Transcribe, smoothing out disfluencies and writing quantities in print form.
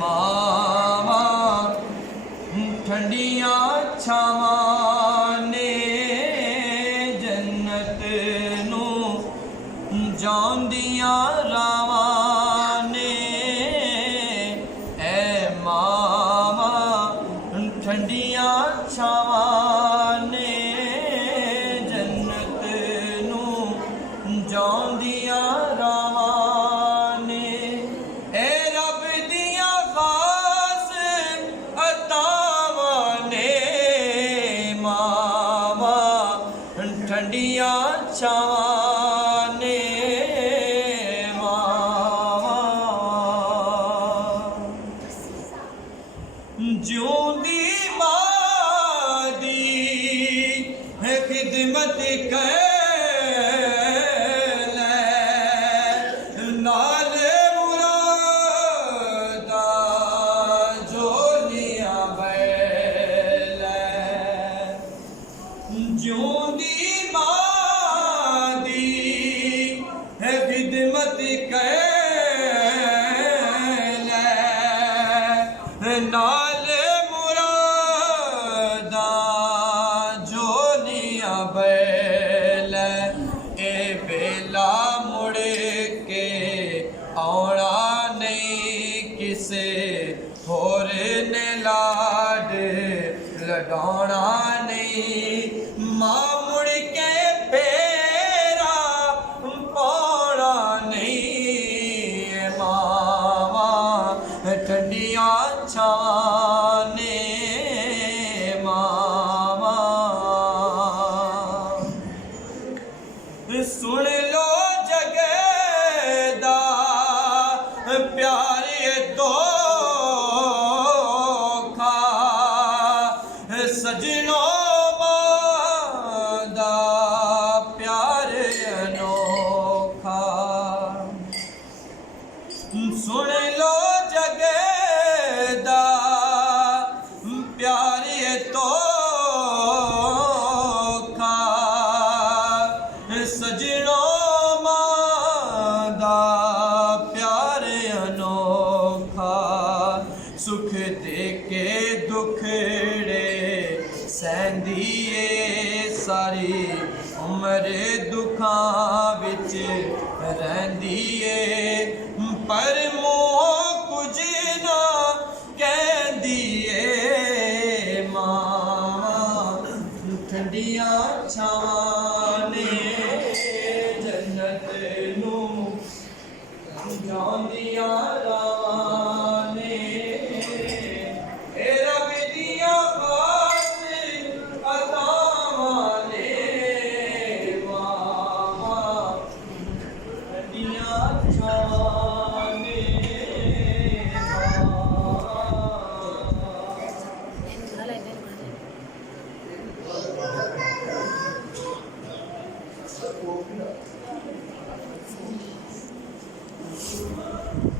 ਮਾਵਾ ਠੰਡੀਆਂ ਛਾਵਾਂ ਨੇ ਜੰਨਤ ਨੂੰ ਜਾਂਦੀਆਂ ਰਾਵਾਂ ਨੇ ਐ ਮਾਵਾ ਠੰਡੀਆਂ ਛਾਵਾਂ ਨੇ ਜੰਨਤ ਨੂੰ ਜਾਂਦੀਆਂ ਰਾਵਾਂ ਨੇ ਐ ਰੱਬ ਦੀਆਂ ਖਾਸ ਅਤਾਵਾਂ ਨੇ ਮਾਵਾ ਠੰਡੀਆਂ ਛਾਵਾਂ ਨੇ ਮਾਵਾ ਜਿਉਂਦੀ ਮਾਂ ਦੀ ਖਿਦਮਤ ਕਰ ਨਾਲ ਮੁਰਾਦਾ ਜੋਲੀਆਂ ਬੈਲੇ ਜਿਉਂਦੀ ਮਾਂ ਦੀ ਖਿਦਮਤ ਕਰ ਨਾਲ ਮੁਰਾਦਾ ਜੋਲੀਆਂ ਬੈਲੇ ਇਹ ਵੇਲਾ ਮੁੜ ਕੇ ਆਉਣਾ ਨਹੀਂ ਕਿਸੇ ਹੋਰ ਨੇ ਲਾਡ ਲਡਾਉਣਾ ਨਹੀਂ ਮਾਂ ਮੁੜ ਕੇ ਫੇਰਾ ਪਾਉਣਾ ਨਹੀਂ ਮਾਵਾਂ ਠੰਡੀਆਂ ਛਾਵਾਂ ਨੇ ਮਾਵਾਂ ਸੁਣ ਲੋ ਜਗ ਦਾ ਪਿਆਰੇ ਦੋਖਾ ਸਜਣੋ ਮਾਂ ਦਾ ਪਿਆਰ ਅਨੋਖਾ ਸੁਣ ਲੋ ਜਗ ਦਾ ਪਿਆਰੇ ਦੋਖਾ ਸਜਣੋ ਮਾਂ ਦਾ ਪਿਆਰ ਅਨੋਖਾ ਸੁਖ ਦੇ ਕੇ ਦੁਖੜੇ ਸਹਿੰਦੀ ਏ ਸਾਰੀ ਉਮਰ ਦੁੱਖਾਂ ਵਿੱਚ ਰਹਿੰਦੀ ਏ ਪਰ ਮੂੰਹੋਂ ਕੁਝ ਨਾ ਕਹਿੰਦੀ ਏ ਮਾਂ ਠੰਡੀਆਂ ਛਾਵਾਂ ਨੇ ਜੰਨਤ ਨੂੰ ਜਾਂਦੀਆਂ ਰਾਵਾਂ ਨੇ ਇਹ ਰੱਬ ਦੀਆਂ ਖਾਸ ਅਤਾਵਾਂ ਨੇ ਮਾਂ ਠੰਡੀਆਂ ਛਾਵਾਂ ਨੇ Gracias.